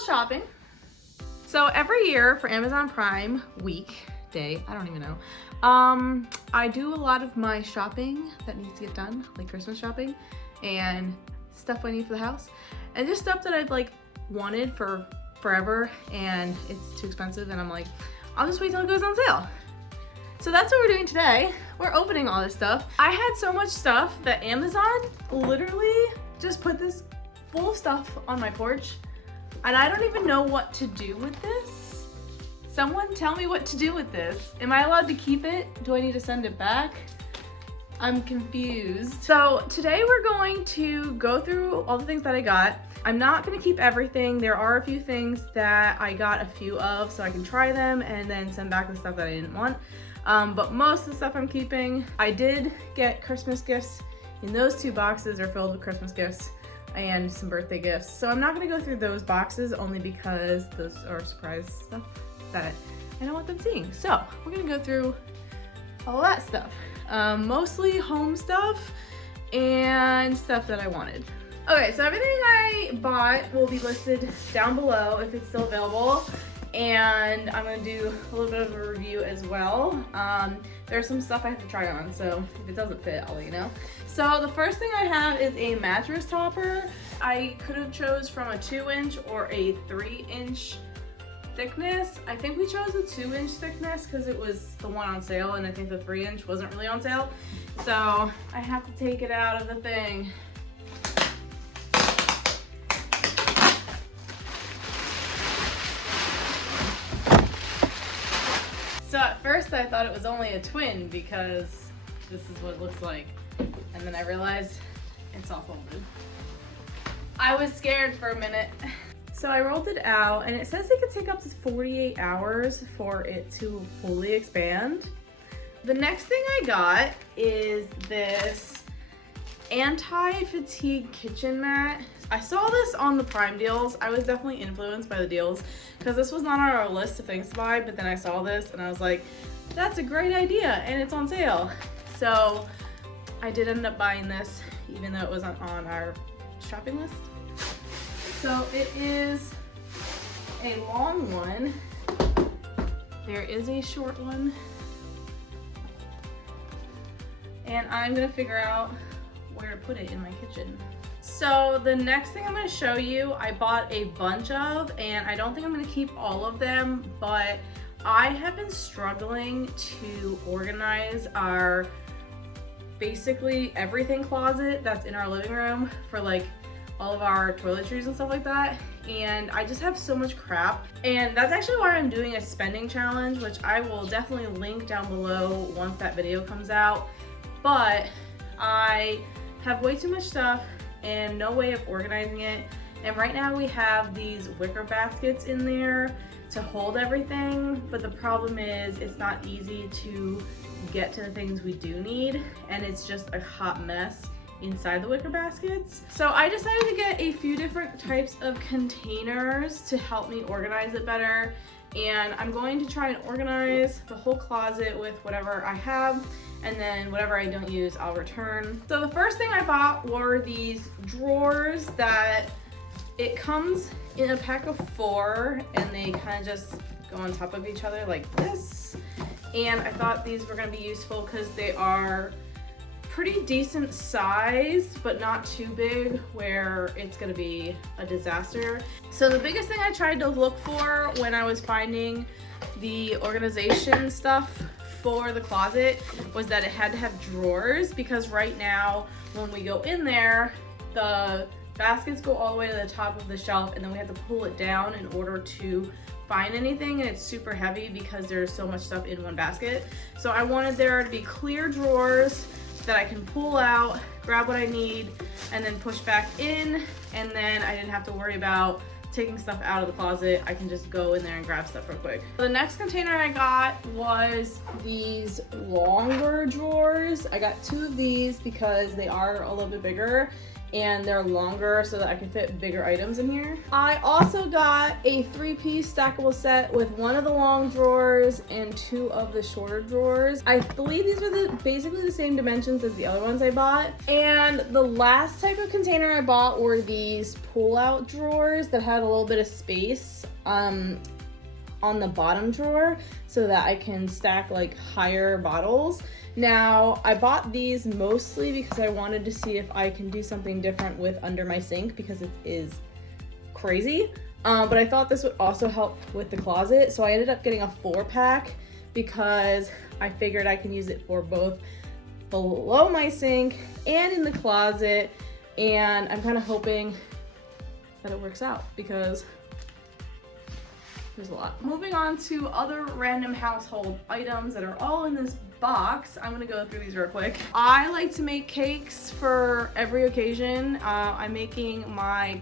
little shopping. So every year for Amazon Prime day, I don't even know, I do a lot of my shopping that needs to get done, like Christmas shopping and stuff I need for the house, and just stuff that I've like wanted for forever and it's too expensive, and I'm like, I'll just wait till it goes on sale. So that's what we're doing today. We're opening all this stuff. I had so much stuff that Amazon literally just put this full of stuff on my porch, and I don't even know what to do with this. Someone tell me what to do with this. Am I allowed to keep it? Do I need to send it back? I'm confused. So today we're going to go through all the things that I got. I'm not gonna keep everything. There are a few things that I got a few of so I can try them and then send back the stuff that I didn't want. But most of the stuff I'm keeping. I did get Christmas gifts, and those 2 boxes are filled with Christmas gifts and some birthday gifts. So I'm not gonna go through those boxes only because those are surprise stuff that I don't want them seeing. So we're gonna go through all that stuff. Mostly home stuff and stuff that I wanted. Okay, so everything I bought will be listed down below if it's still available. And I'm gonna do a little bit of a review as well. There's some stuff I have to try on, so if it doesn't fit, I'll let you know. So the first thing I have is a mattress topper. I could have chose from a 2-inch or a 3-inch thickness. I think we chose a 2-inch thickness because it was the one on sale, and I think the 3-inch wasn't really on sale. So I have to take it out of the thing. So at first I thought it was only a twin because this is what it looks like. And then I realized it's all folded. I was scared for a minute. So I rolled it out, and it says it could take up to 48 hours for it to fully expand. The next thing I got is this anti-fatigue kitchen mat. I saw this on the Prime deals. I was definitely influenced by the deals because this was not on our list of things to buy, but then I saw this and I was like, that's a great idea, and it's on sale. So I did end up buying this even though it wasn't on our shopping list. So it is a long one. There is a short one. And I'm gonna figure out where to put it in my kitchen. So the next thing I'm gonna show you, I bought a bunch of, and I don't think I'm gonna keep all of them, but I have been struggling to organize our basically everything closet that's in our living room for like all of our toiletries and stuff like that, and I just have so much crap. And that's actually why I'm doing a spending challenge, which I will definitely link down below once that video comes out. But I have way too much stuff and no way of organizing it, and right now we have these wicker baskets in there to hold everything, but the problem is it's not easy to get to the things we do need, and it's just a hot mess inside the wicker baskets. So I decided to get a few different types of containers to help me organize it better, and I'm going to try and organize the whole closet with whatever I have, and then whatever I don't use I'll return. So the first thing I bought were these drawers that it comes in a pack of 4, and they kind of just go on top of each other like this, and I thought these were going to be useful because they are pretty decent size, but not too big where it's gonna be a disaster. So the biggest thing I tried to look for when I was finding the organization stuff for the closet was that it had to have drawers, because right now when we go in there, the baskets go all the way to the top of the shelf, and then we have to pull it down in order to find anything, and it's super heavy because there's so much stuff in one basket. So I wanted there to be clear drawers that I can pull out, grab what I need, and then push back in, and then I didn't have to worry about taking stuff out of the closet. I can just go in there and grab stuff real quick. The next container I got was these longer drawers. I got 2 of these because they are a little bit bigger, and they're longer so that I can fit bigger items in here. I also got a 3-piece stackable set with one of the long drawers and 2 of the shorter drawers. I believe these are basically the same dimensions as the other ones I bought. And the last type of container I bought were these pull-out drawers that had a little bit of space on the bottom drawer so that I can stack like higher bottles. Now, I bought these mostly because I wanted to see if I can do something different with under my sink because it is crazy. But I thought this would also help with the closet. So I ended up getting a 4-pack because I figured I can use it for both below my sink and in the closet. And I'm kind of hoping that it works out because there's a lot. Moving on to other random household items that are all in this box. I'm gonna go through these real quick. I like to make cakes for every occasion. I'm making my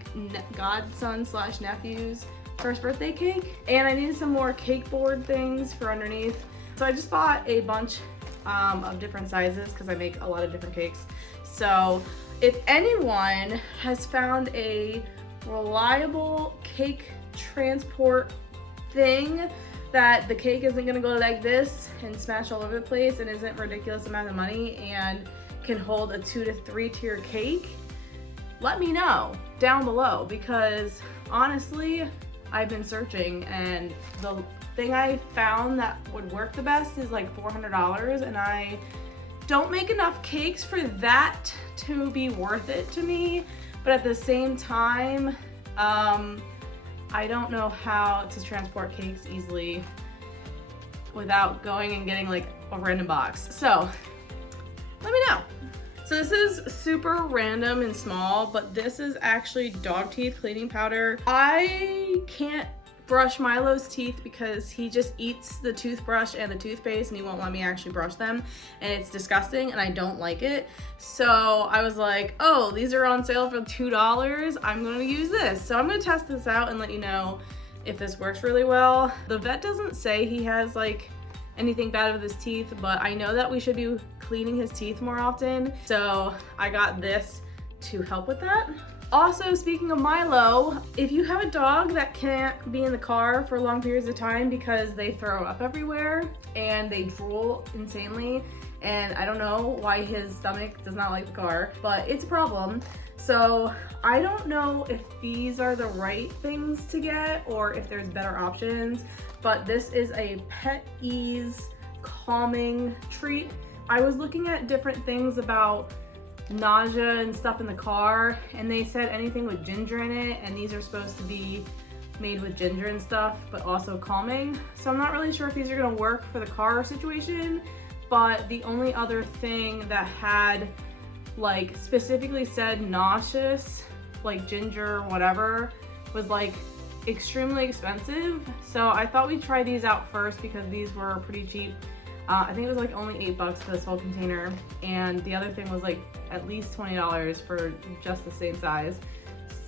godson / nephew's first birthday cake, and I needed some more cake board things for underneath. So I just bought a bunch of different sizes because I make a lot of different cakes. So if anyone has found a reliable cake transport thing that the cake isn't gonna go like this and smash all over the place and isn't a ridiculous amount of money and can hold a 2 to 3 tier cake, let me know down below, because honestly, I've been searching and the thing I found that would work the best is like $400, and I don't make enough cakes for that to be worth it to me. But at the same time, I don't know how to transport cakes easily without going and getting like a random box. So let me know. So this is super random and small, but this is actually dog teeth cleaning powder. I can't brush Milo's teeth because he just eats the toothbrush and the toothpaste and he won't let me actually brush them, and it's disgusting and I don't like it. So I was like, oh, these are on sale for $2. I'm gonna use this. So I'm gonna test this out and let you know if this works really well. The vet doesn't say he has like anything bad with his teeth, but I know that we should be cleaning his teeth more often. So I got this to help with that. Also, speaking of Milo, if you have a dog that can't be in the car for long periods of time because they throw up everywhere and they drool insanely, and I don't know why his stomach does not like the car, but it's a problem. So I don't know if these are the right things to get or if there's better options, but this is a Pet Ease calming treat. I was looking at different things about nausea and stuff in the car, and they said anything with ginger in it, and these are supposed to be made with ginger and stuff, but also calming. So I'm not really sure if these are gonna work for the car situation, but the only other thing that had like specifically said nauseous, like ginger, whatever, was like extremely expensive. So I thought we'd try these out first because these were pretty cheap. I think it was like only $8 for this whole container, and the other thing was like at least $20 for just the same size.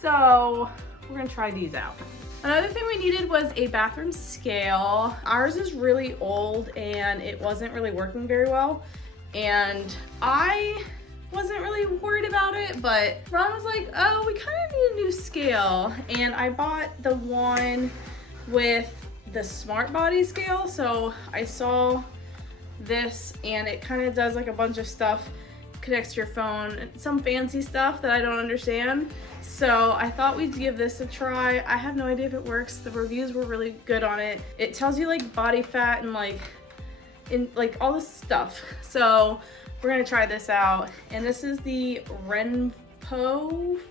So we're gonna try these out. Another thing we needed was a bathroom scale. Ours is really old and it wasn't really working very well, and I wasn't really worried about it, but Ron was like, oh, we kind of need a new scale, and I bought the one with the Smart Body scale. So I saw this and it kind of does like a bunch of stuff, connects to your phone, some fancy stuff that I don't understand. So I thought we'd give this a try. I have no idea if it works. The reviews were really good on it. It tells you like body fat and like all this stuff. So we're gonna try this out. And this is the Renpo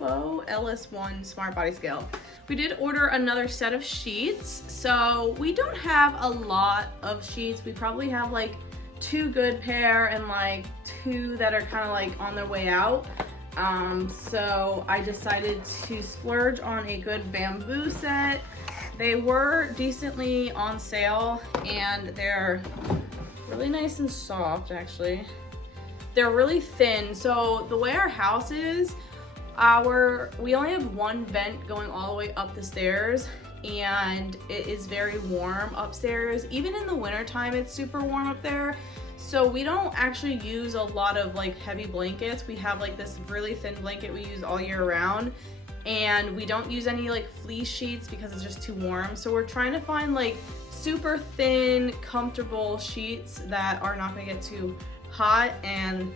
LS1 Smart Body Scale. We did order another set of sheets. So we don't have a lot of sheets. We probably have like 2 good pair and like 2 that are kind of like on their way out. So I decided to splurge on a good bamboo set. They were decently on sale and they're really nice and soft actually. They're really thin. So the way our house is, we only have one vent going all the way up the stairs, and it is very warm upstairs. Even in the winter time, it's super warm up there. So we don't actually use a lot of like heavy blankets. We have like this really thin blanket we use all year round, and we don't use any like fleece sheets because it's just too warm. So we're trying to find like super thin, comfortable sheets that are not gonna get too hot, and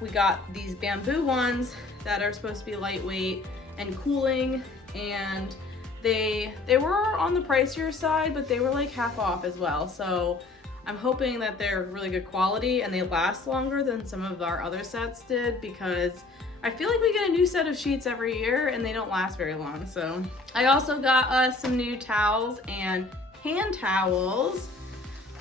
we got these bamboo ones that are supposed to be lightweight and cooling, and they were on the pricier side, but they were like half off as well. So I'm hoping that they're really good quality and they last longer than some of our other sets did, because I feel like we get a new set of sheets every year and they don't last very long. So I also got us some new towels and hand towels.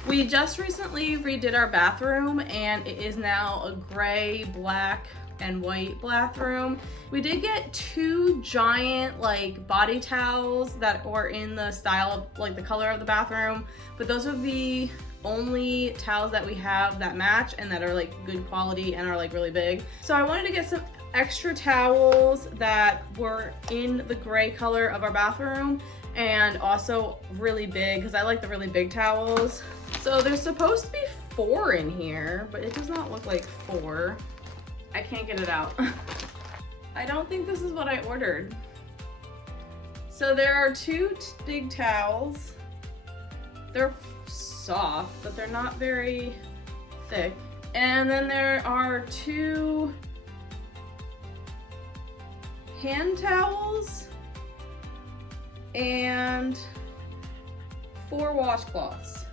We just recently redid our bathroom and it is now a gray, black, and white bathroom. We did get 2 giant like body towels that were in the style of like the color of the bathroom, but those would be only towels that we have that match and that are like good quality and are like really big. So I wanted to get some extra towels that were in the gray color of our bathroom and also really big, because I like the really big towels. So there's supposed to be 4 in here, but it does not look like 4. I can't get it out. I don't think this is what I ordered. So there are 2 big towels. They're soft, but they're not very thick. And then there are 2 hand towels and 4 washcloths.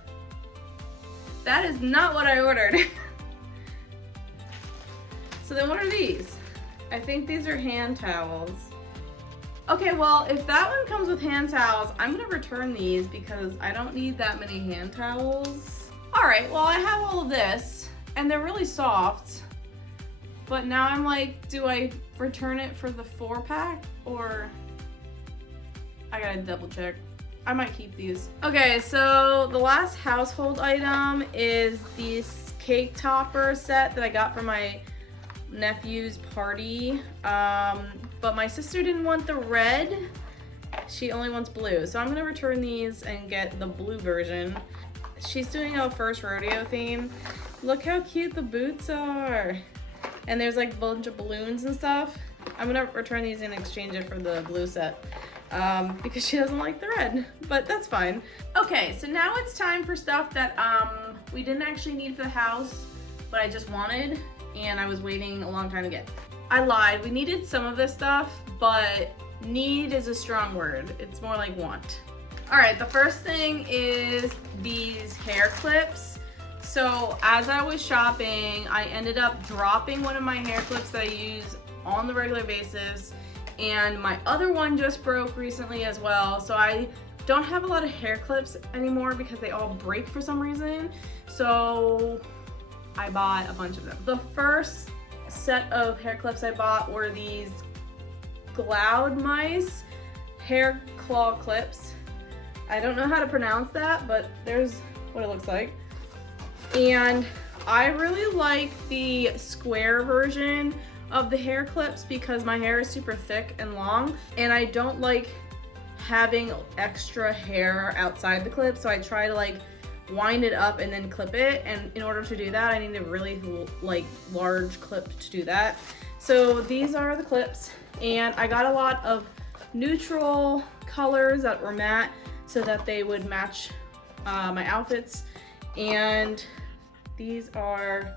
That is not what I ordered. So then what are these? I think these are hand towels. Okay, well, if that one comes with hand towels, I'm gonna return these because I don't need that many hand towels. All right, well, I have all of this and they're really soft, but now I'm like, do I return it for the 4-pack or I gotta double check. I might keep these. Okay, so the last household item is this cake topper set that I got for my nephew's party, but my sister didn't want the red. She only wants blue, so I'm gonna return these and get the blue version. She's doing a first rodeo theme. Look how cute the boots are, and there's like a bunch of balloons and stuff. I'm gonna return these and exchange it for the blue set because she doesn't like the red, but that's fine. Okay, so now it's time for stuff that we didn't actually need for the house, but I just wanted and I was waiting a long time to get. I lied, we needed some of this stuff, but need is a strong word. It's more like want. All right, the first thing is these hair clips. So as I was shopping, I ended up dropping one of my hair clips that I use on the regular basis, and my other one just broke recently as well. So I don't have a lot of hair clips anymore because they all break for some reason. So I bought a bunch of them. The first set of hair clips I bought were these Cloud Mice hair claw clips. I don't know how to pronounce that, but there's what it looks like. And I really like the square version of the hair clips because my hair is super thick and long, and I don't like having extra hair outside the clip, so I try to like wind it up and then clip it, and in order to do that I need a really like large clip to do that. So these are the clips, and I got a lot of neutral colors that were matte so that they would match my outfits, and these are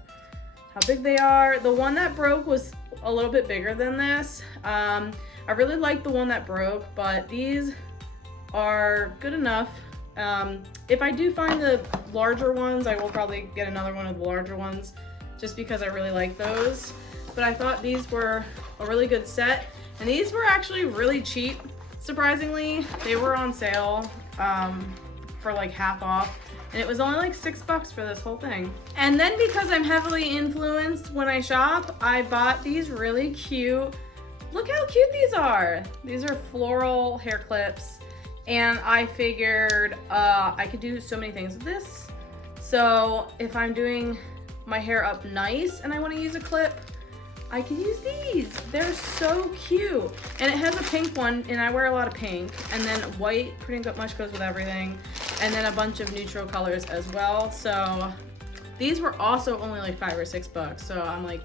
how big they are. The one that broke was a little bit bigger than this. I really like the one that broke, but these are good enough. If I do find the larger ones, I will probably get another one of the larger ones just because I really like those. But I thought these were a really good set, and these were actually really cheap. Surprisingly, they were on sale for like half off, and it was only like $6 for this whole thing. And then because I'm heavily influenced when I shop, I bought these really cute, look how cute these are. These are floral hair clips. And I figured I could do so many things with this. So if I'm doing my hair up nice and I want to use a clip, I can use these. They're so cute. And it has a pink one, and I wear a lot of pink. And then white pretty much goes with everything. And then a bunch of neutral colors as well. So These were also only like $5 or $6, so I'm like,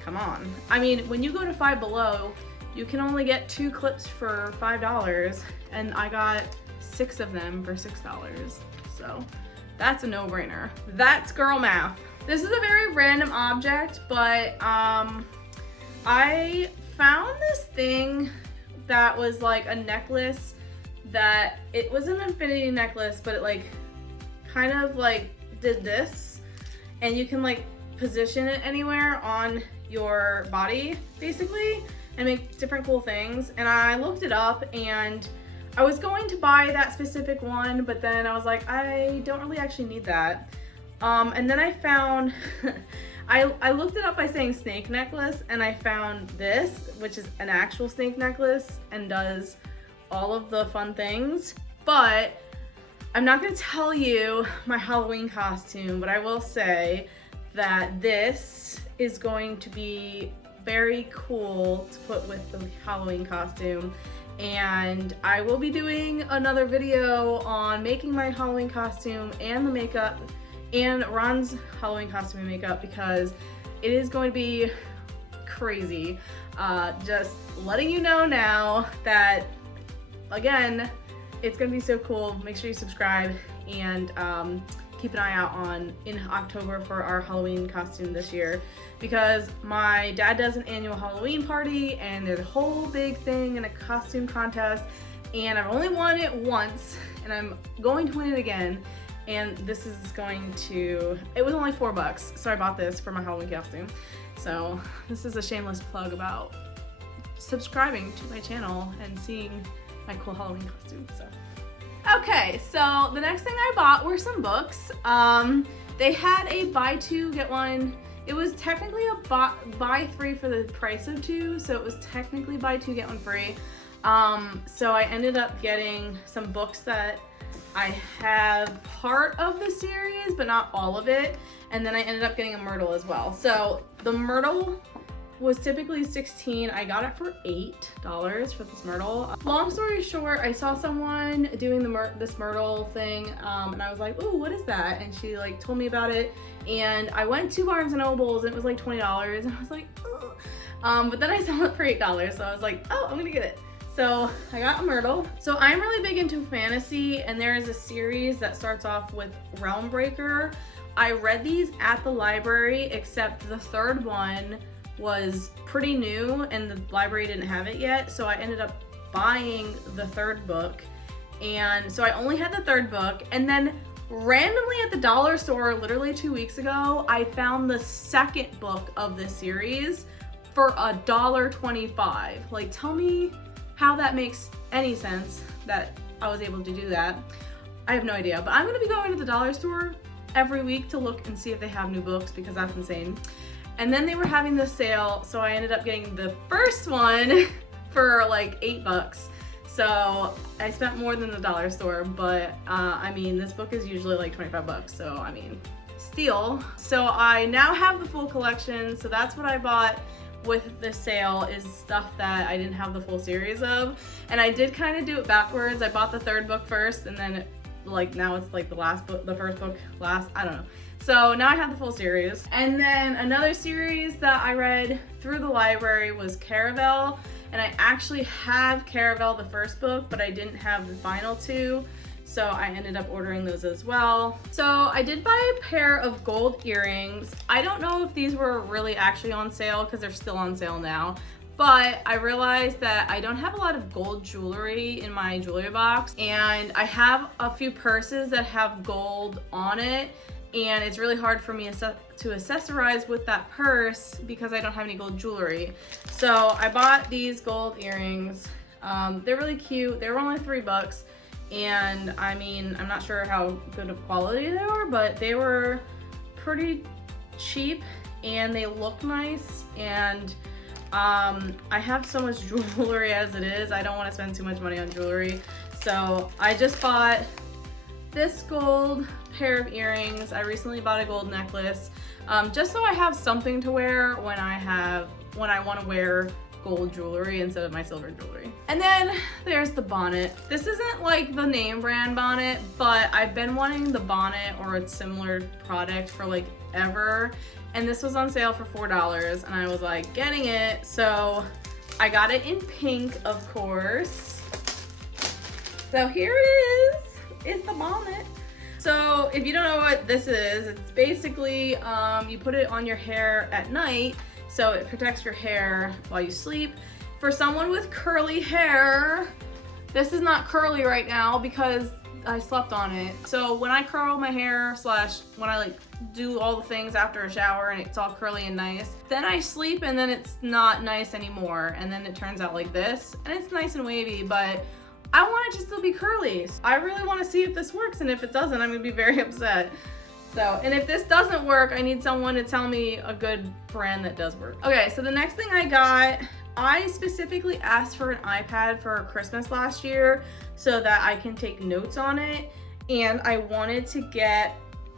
come on. I mean, when you go to Five Below, you can only get 2 clips for $5, and I got 6 of them for $6. So that's a no-brainer. That's girl math. This is a very random object, but I found this thing that was like a necklace that it was an infinity necklace, but it like kind of like did this, and you can like position it anywhere on your body basically and make different cool things. And I looked it up, and I was going to buy that specific one, but then I was like, I don't really actually need that. And then I found, I looked it up by saying snake necklace, and I found this, which is an actual snake necklace and does all of the fun things. But I'm not gonna tell you my Halloween costume, but I will say that this is going to be very cool to put with the Halloween costume. And I will be doing another video on making my Halloween costume and the makeup and Ron's Halloween costume and makeup, because it is going to be crazy. Just letting you know now that, again, it's gonna be so cool. Make sure you subscribe, and keep an eye out in October for our Halloween costume this year, because my dad does an annual Halloween party, and there's a whole big thing in a costume contest, and I've only won it once, and I'm going to win it again. And this is going to, it was only $4, so I bought this for my Halloween costume. So this is a shameless plug about subscribing to my channel and seeing my cool Halloween costume. So okay, so the next thing I bought were some books. They had a buy 2 get 1. It was technically a buy 3 for the price of 2, so it was technically buy 2 get 1 free. So I ended up getting some books that I have part of the series, but not all of it. And then I ended up getting a Myrtle as well. So the Myrtle was typically $16. I got it for $8 for this Myrtle. Long story short, I saw someone doing this Myrtle thing, and I was like, ooh, what is that? And she like told me about it. And I went to Barnes & Noble's, and it was like $20. And I was like, ooh. But then I saw it for $8. So I was like, oh, I'm gonna get it. So I got a Myrtle. So I'm really big into fantasy, and there is a series that starts off with Realm Breaker. I read these at the library, except the 3rd one was pretty new and the library didn't have it yet. So I ended up buying the 3rd book. And so I only had the 3rd book. And then randomly at the dollar store, literally 2 weeks ago, I found the 2nd book of this series for $1.25. Like, tell me how that makes any sense that I was able to do that. I have no idea, but I'm gonna be going to the dollar store every week to look and see if they have new books, because that's insane. And then they were having this sale, so I ended up getting the first one for like $8. So I spent more than the dollar store, but I mean, this book is usually like $25, so I mean, steal. So I now have the full collection, so that's what I bought with the sale, is stuff that I didn't have the full series of. And I did kind of do it backwards. I bought the 3rd book first, and then like now it's like the last book, the 1st book last, I don't know. So now I have the full series. And then another series that I read through the library was Karah, and I actually have Karah, the 1st book, but I didn't have the final 2. So I ended up ordering those as well. So I did buy a pair of gold earrings. I don't know if these were really actually on sale, because they're still on sale now. But I realized that I don't have a lot of gold jewelry in my jewelry box, and I have a few purses that have gold on it, and it's really hard for me to accessorize with that purse because I don't have any gold jewelry. So I bought these gold earrings. They're really cute. They were only $3. And I mean, I'm not sure how good of quality they were, but they were pretty cheap and they look nice. And I have so much jewelry as it is. I don't want to spend too much money on jewelry. So I just bought this gold pair of earrings. I recently bought a gold necklace, just so I have something to wear when I want to wear gold jewelry instead of my silver jewelry. And then there's the bonnet. This isn't like the name brand bonnet, but I've been wanting the bonnet or a similar product for like ever. And this was on sale for $4 and I was like getting it. So I got it in pink, of course. So here it is. It's the bonnet. So if you don't know what this is, it's basically you put it on your hair at night so it protects your hair while you sleep. For someone with curly hair, this is not curly right now because I slept on it. So when I curl my hair / when I like do all the things after a shower and it's all curly and nice, then I sleep and then it's not nice anymore. And then it turns out like this and it's nice and wavy, but I want it to still be curly. I really want to see if this works, and if it doesn't, I'm gonna be very upset. So, and if this doesn't work, I need someone to tell me a good brand that does work. Okay, so the next thing I got, I specifically asked for an iPad for Christmas last year so that I can take notes on it, and I wanted to get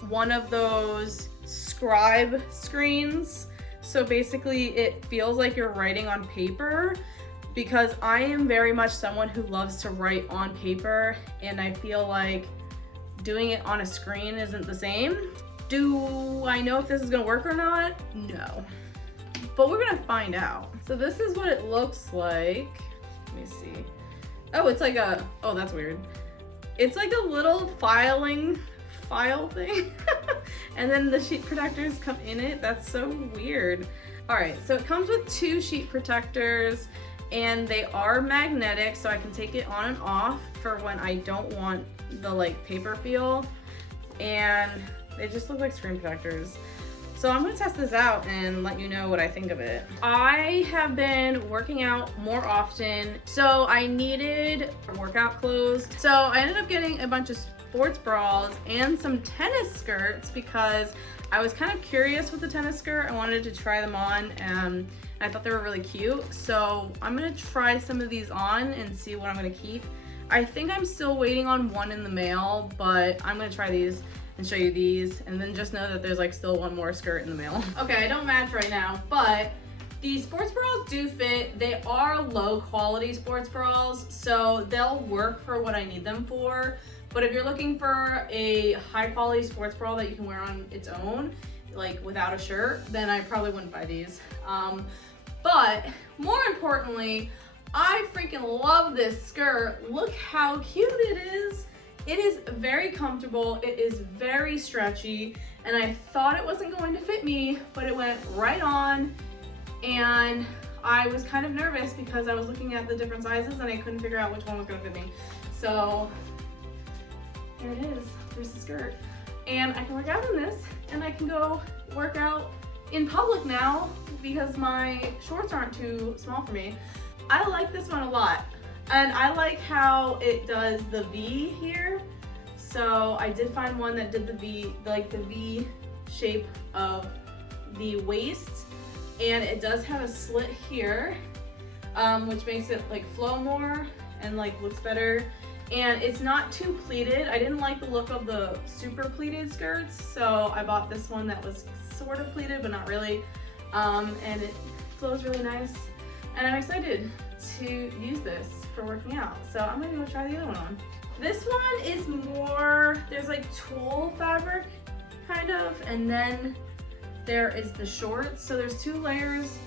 one of those scribe screens. So basically it feels like you're writing on paper, because I am very much someone who loves to write on paper, and I feel like doing it on a screen isn't the same. Do I know if this is gonna work or not? No. But we're gonna find out. So this is what it looks like. Let me see. Oh, it's like a, oh, that's weird. It's like a little file thing. And then the sheet protectors come in it. That's so weird. All right, so it comes with 2 sheet protectors, and they are magnetic, so I can take it on and off for when I don't want the like paper feel. And they just look like screen protectors. So I'm gonna test this out and let you know what I think of it. I have been working out more often, so I needed workout clothes. So I ended up getting a bunch of sports bras and some tennis skirts because I was kind of curious with the tennis skirt. I wanted to try them on. I thought they were really cute. So I'm gonna try some of these on and see what I'm gonna keep. I think I'm still waiting on one in the mail, but I'm gonna try these and show you these, and then just know that there's like still one more skirt in the mail. Okay, I don't match right now, but these sports bras do fit. They are low quality sports bras, so they'll work for what I need them for. But if you're looking for a high quality sports bra that you can wear on its own, like without a shirt, then I probably wouldn't buy these. But more importantly, I freaking love this skirt. Look how cute it is. It is very comfortable. It is very stretchy, and I thought it wasn't going to fit me, but it went right on. And I was kind of nervous because I was looking at the different sizes and I couldn't figure out which one was gonna fit me. So there it is, there's the skirt. And I can work out in this, and I can go work out in public now because my shorts aren't too small for me. I like this one a lot. And I like how it does the V here. So I did find one that did the V, like the V shape of the waist. And it does have a slit here, which makes it like flow more and like looks better. And it's not too pleated. I didn't like the look of the super pleated skirts, so I bought this one that was sort of pleated, but not really. And it flows really nice. And I'm excited to use this for working out. So I'm gonna go try the other one on. This one is more, there's like tulle fabric, kind of, and then there is the shorts. So there's 2 layers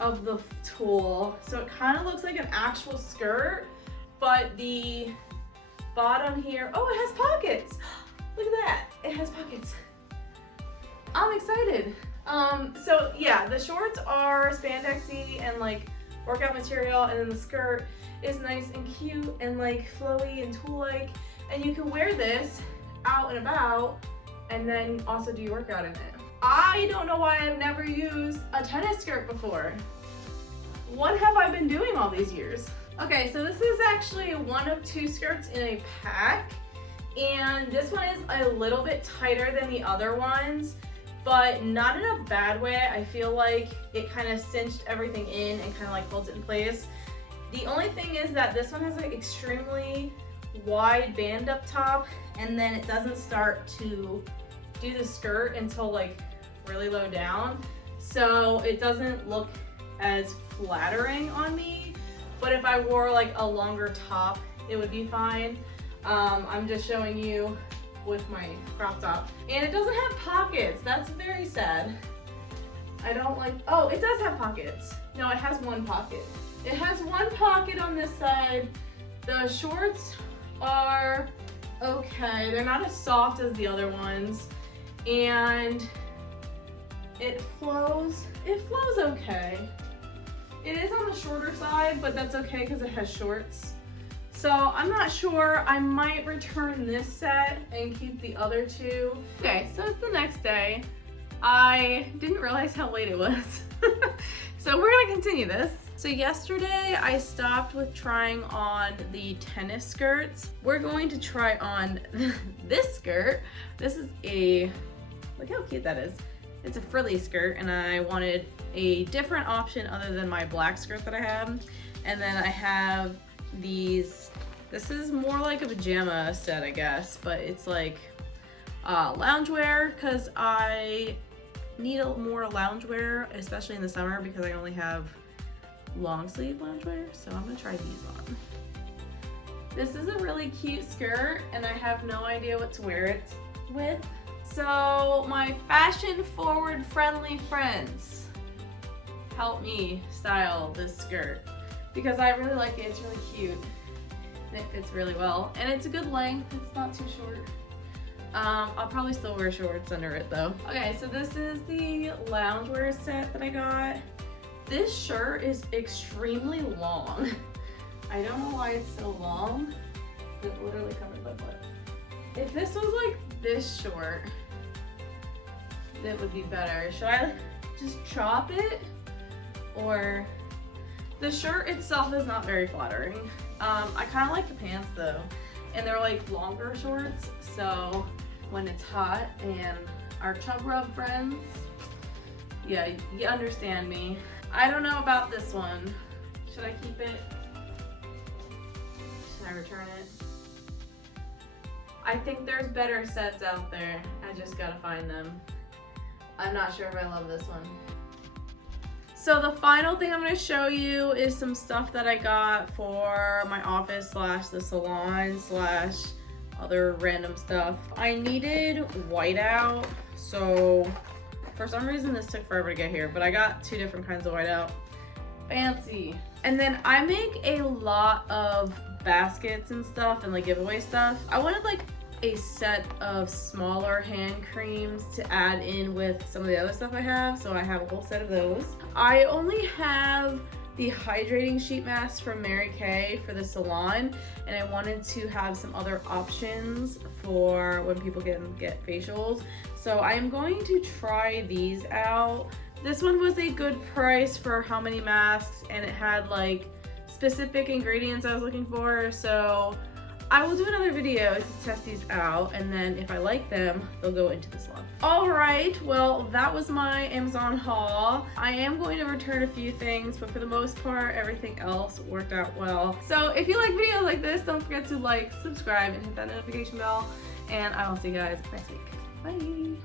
of the tulle. So it kind of looks like an actual skirt, but the bottom here, oh, it has pockets. Look at that, it has pockets. I'm excited. So yeah, the shorts are spandexy and like workout material, and then the skirt is nice and cute and like flowy and tulle-like, and you can wear this out and about and then also do your workout in it. I don't know why I've never used a tennis skirt before. What have I been doing all these years? Okay, so this is actually one of 2 skirts in a pack, and this one is a little bit tighter than the other ones, but not in a bad way. I feel like it kind of cinched everything in and kind of like holds it in place. The only thing is that this one has like extremely wide band up top, and then it doesn't start to do the skirt until like really low down. So it doesn't look as flattering on me, but if I wore like a longer top, it would be fine. I'm just showing you with my crop top. And it doesn't have pockets. That's very sad. I don't like, oh, it does have pockets. No, it has one pocket. It has one pocket on this side. The shorts are okay. They're not as soft as the other ones. And it flows okay. It is on the shorter side, but that's okay because it has shorts. So I'm not sure. I might return this set and keep the other two. Okay, so it's the next day. I didn't realize how late it was. So we're gonna continue this. So yesterday I stopped with trying on the tennis skirts. We're going to try on this skirt. This is a, look how cute that is. It's a frilly skirt and I wanted a different option other than my black skirt that I have. And then I have these, this is more like a pajama set, I guess, but it's like loungewear because I need more loungewear, especially in the summer because I only have long sleeve loungewear. So I'm gonna try these on. This is a really cute skirt and I have no idea what to wear it with. So my fashion forward friendly friends, help me style this skirt because I really like it. It's really cute. It fits really well and it's a good length. It's not too short. I'll probably still wear shorts under it though. Okay, so this is the loungewear set that I got. This shirt is extremely long. I don't know why it's so long. It literally covers my butt. If this was like this short, it would be better. Should I just chop it? Or the shirt itself is not very flattering. I kind of like the pants though. And they're like longer shorts, so when it's hot and our chub rub friends, yeah, you understand me. I don't know about this one. Should I keep it? Should I return it? I think there's better sets out there. I just gotta find them. I'm not sure if I love this one. So the final thing I'm going to show you is some stuff that I got for my office slash the salon slash other random stuff. I needed whiteout, so for some reason this took forever to get here, but I got 2 different kinds of whiteout. Fancy. And then I make a lot of baskets and stuff and like giveaway stuff. I wanted like a set of smaller hand creams to add in with some of the other stuff I have, so I have a whole set of those. I only have the hydrating sheet mask from Mary Kay for the salon, and I wanted to have some other options for when people get facials. So I am going to try these out. This one was a good price for how many masks, and it had like specific ingredients I was looking for, so I will do another video to test these out, and then if I like them, they'll go into the salon. Alright, well that was my Amazon haul. I am going to return a few things, but for the most part, everything else worked out well. So if you like videos like this, don't forget to like, subscribe, and hit that notification bell, and I will see you guys next week. Bye!